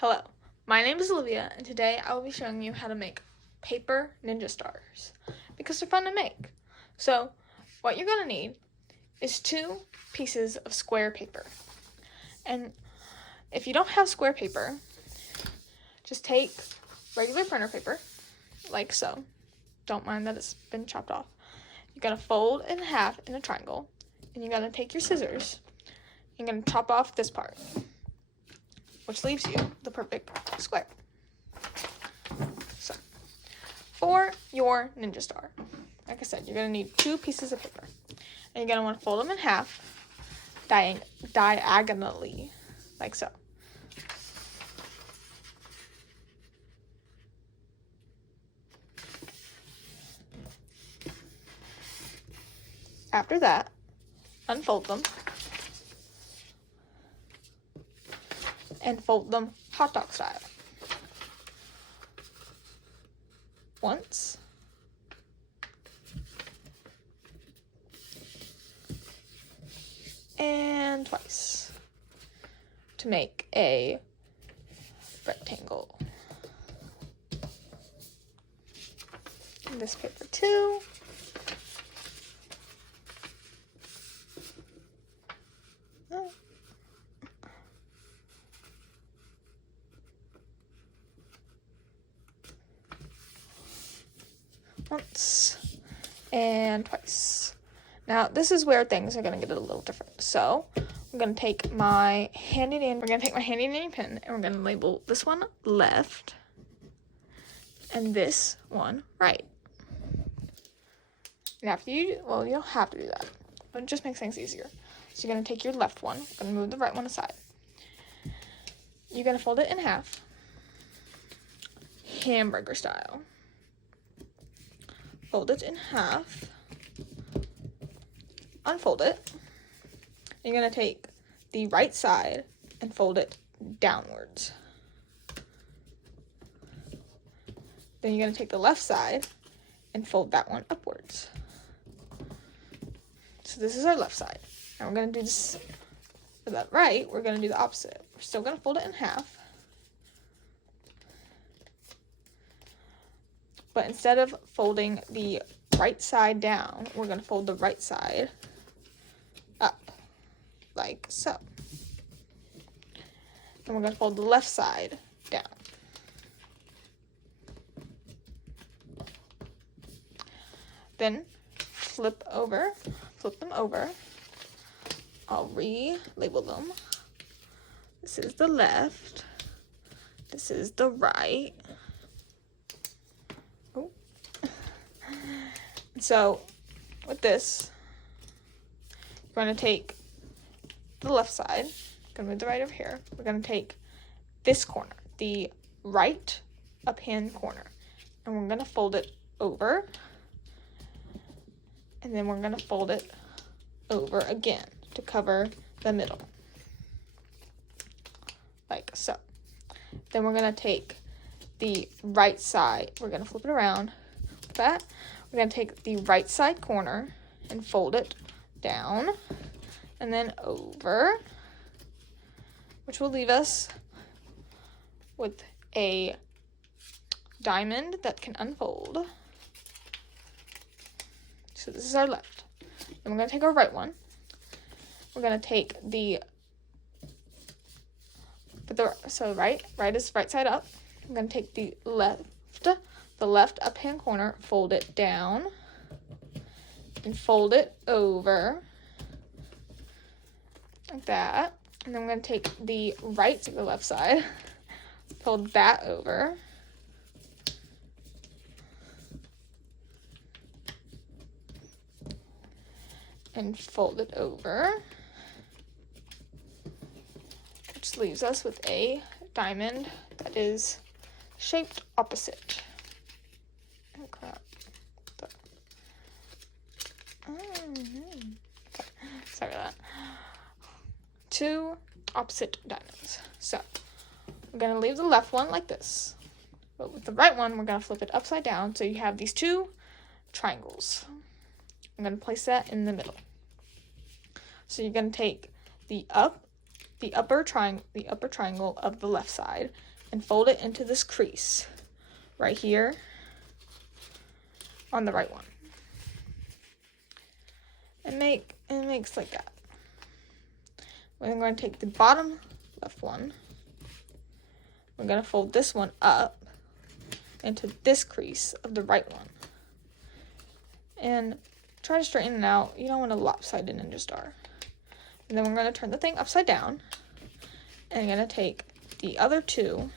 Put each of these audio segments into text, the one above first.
Hello, my name is Olivia, and today I will be showing you how to make paper ninja stars because they're fun to make. So, what you're going to need is 2 pieces of square paper. And if you don't have square paper, just take regular printer paper, like so. Don't mind that it's been chopped off. You're going to fold in half in a triangle, and you're going to take your scissors. You're going to chop off this part, which leaves you the perfect square. So, for your ninja star, like I said, you're going to need 2 pieces of paper. And you're going to want to fold them in half diagonally, like so. After that, unfold them and fold them hot dog style. Once. And twice. To make a rectangle. And this paper too. Once and twice. Now this is where things are going to get a little different. So I'm going to take my handy dandy pen, and we're going to label this one left and this one right. And after you don't have to do that, but it just makes things easier. So you're going to take your left one, going to move the right one aside. You're going to fold it in half, hamburger style. Fold it in half, unfold it. You're going to take the right side and fold it downwards. Then you're going to take the left side and fold that one upwards. So this is our left side. Now we're going to do this for that right, we're going to do the opposite. We're still going to fold it in half. But instead of folding the right side down, we're going to fold the right side up, like so. And we're going to fold the left side down. Then flip them over. I'll relabel them. This is the left. This is the right. So, with this, we're going to take the left side, going to move the right over here. We're going to take this corner, the right up-hand corner, and we're going to fold it over, and then we're going to fold it over again to cover the middle, like so. Then we're going to take the right side, we're going to flip it around like that. We're going to take the right side corner and fold it down and then over, which will leave us with a diamond that can unfold. So this is our left. Then we're going to take our right one. We're going to take right is right side up. I'm going to take the left up-hand corner, fold it down, and fold it over, like that. And then I'm going to take the right to the left side, fold that over, and fold it over, which leaves us with a diamond that is shaped opposite. Oh, crap. Okay. Sorry about that. 2 opposite diamonds. So, we're going to leave the left one like this. But with the right one, we're going to flip it upside down so you have these 2 triangles. I'm going to place that in the middle. So you're going to take the upper triangle of the left side and fold it into this crease right here on the right one. And it makes like that. We're going to take the bottom left one. We're going to fold this one up into this crease of the right one. And try to straighten it out. You don't want a lopsided ninja star. And then we're going to turn the thing upside down. And I'm going to take the other two,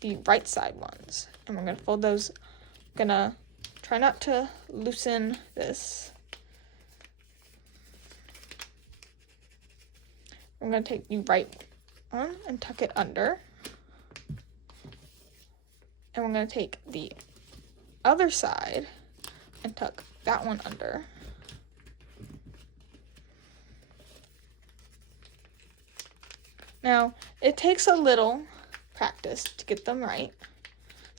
the right side ones. And we're going to fold those. I'm going to try not to loosen this. I'm going to take the right one and tuck it under. And we're going to take the other side and tuck that one under. Now, it takes a little practice to get them right.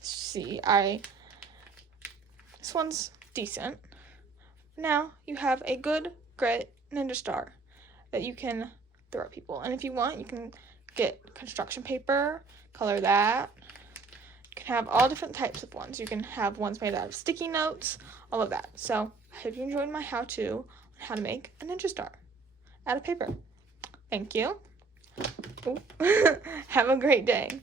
See, this one's decent. Now, you have a good, great ninja star that you can throw at people. And if you want, you can get construction paper, color that. You can have all different types of ones. You can have ones made out of sticky notes, all of that. So, I hope you enjoyed my how-to on how to make a ninja star out of paper. Thank you. Have a great day.